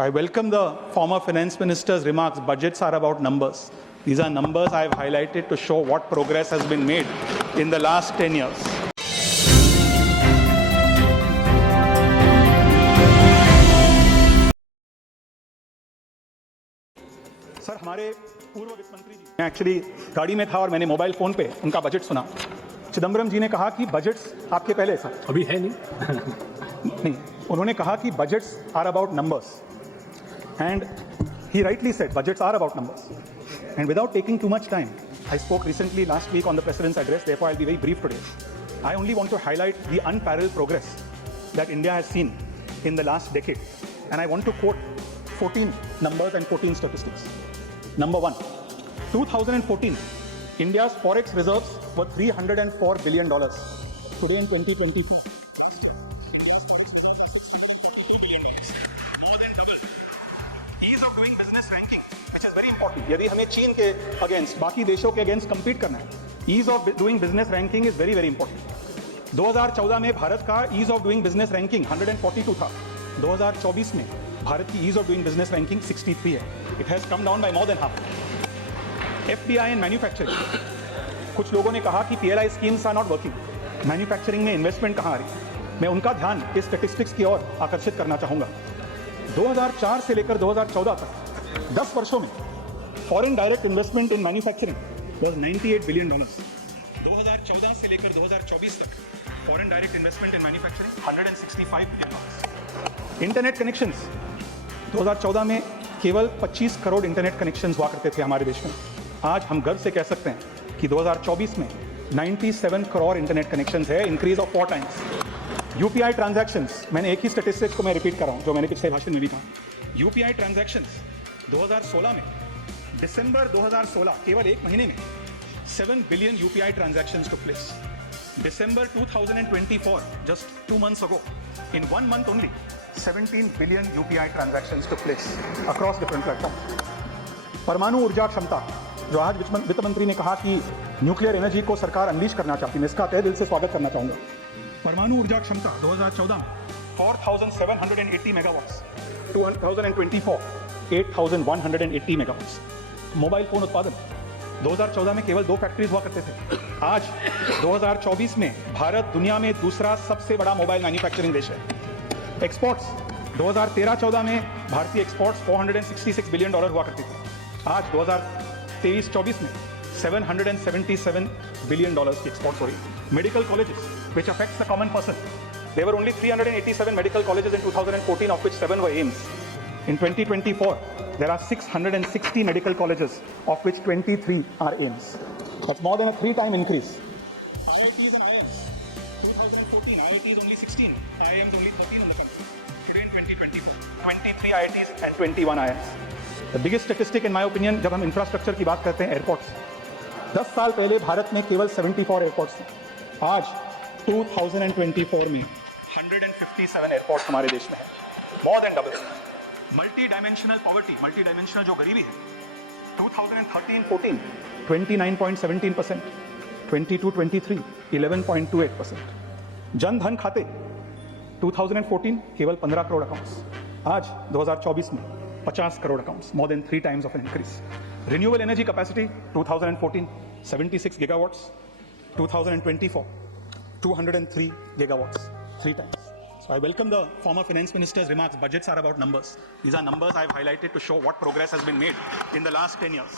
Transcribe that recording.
I welcome the former finance minister's remarks. Budgets are about numbers. These are numbers I have highlighted to show what progress has been made in the last 10 years. Sir, हमारे पूर्व वित्त मंत्री जी, मैं actually गाड़ी में था और मैंने मोबाइल फोन पे उनका बजट सुना। चिदम्बरम जी ने कहा कि बजट्स आपके पहले सर अभी है नहीं उन्होंने कहा कि budgets are about numbers and he rightly said budgets are about numbers. And without taking too much time, I spoke recently last week on the president's address, therefore I'll be very brief today. I only want to highlight the unparalleled progress that India has seen in the last decade, and I want to quote 14 numbers and 14 statistics. Number 1, 2014, India's forex reserves were $304 billion. Today in 2024, यदि हमें चीन के against, बाकी देशों के against compete करना है, ease of doing business ranking is very very important. 2014 में भारत का ease of doing business ranking 142 था। 2024 में भारत की ease of doing business ranking 63 है। It has come down by more than half. FDI and manufacturing, कुछ लोगों ने कहा कि PLI schemes are not working, manufacturing में इन्वेस्टमेंट कहाँ आ रही है। मैं उनका ध्यान इस स्टैटिस्टिक्स की ओर आकर्षित करना चाहूंगा। 2004 से लेकर 2014 तक 10 वर्षों में foreign direct investment in manufacturing was $98 billion. 2014 से लेकर 2024 तक foreign direct investment in manufacturing $165 billion. Internet connections 2014 में केवल 25 करोड़ इंटरनेट कनेक्शंस हुआ करते थे हमारे देश में। आज हम गर्व से कह सकते हैं कि 2024 में 97 करोड़ इंटरनेट कनेक्शंस है, increase of 4 times. UPI transactions, मैंने एक ही स्टैटिस्टिक्स को मैं रिपीट कर रहा हूं जो मैंने पिछले भाषण में भी कहा। यूपीआई ट्रांजैक्शंस 2016 में, दिसंबर 2016 केवल एक महीने में 7 billion UPI transactions took place. December 2024, just 2 months ago, in 1 month only 17 billion UPI transactions took place across different platform. परमाणु ऊर्जा क्षमता, जो आज वित्त मंत्री ने कहा कि न्यूक्लियर एनर्जी को सरकार अनलीश करना चाहती है, इसका तहे दिल से स्वागत करना चाहूंगा। परमाणु ऊर्जा क्षमता 2014 में 4780 मेगावाट्स, 2024 8180 मेगावाट्स। मोबाइल फोन उत्पादन 2014 में केवल 2 फैक्ट्रीज हुआ करते थे। आज 2024 में भारत दुनिया में दूसरा सबसे बड़ा मोबाइल मैन्युफैक्चरिंग देश है। एक्सपोर्ट्स 2013-14 में भारतीय एक्सपोर्ट्स $466 बिलियन हुआ करते थे। आज 2023-24 में $777 बिलियन की एक्सपोर्ट्स हो रही। Medical colleges which affects the common person, there were only 387 medical colleges in 2014, of which 7 were AIIMS. In 2024, there are 660 medical colleges, of which 23 are AIIMS. That's more than a 3-time increase. IITs and IIMs, 2014, IITs only 16, IIMs only 13 in the country. Today in 2020, 23 IITs and 21 IIMs. The biggest statistic in my opinion, जब हम infrastructure की बात करते हैं, airports. 10 साल पहले भारत में केवल 74 एयरपोर्ट्स थे। आज 2024 में 157 एयरपोर्ट्स हमारे देश में है, more than double. Multi dimensional poverty, multi dimensional जो गरीबी है, 2013-14 29.17%, 22-23 11.28%। जन धन खाते 2014 केवल 15 करोड़ अकाउंट्स, आज 2024 में 50 crore accounts, more than 3 times of an increase। Renewable energy capacity 2014 76 gigawatts, 2024 203 gigawatts, 3 times. So I welcome the former finance minister's remarks. Budgets are about numbers. These are numbers I've highlighted to show what progress has been made in the last 10 years.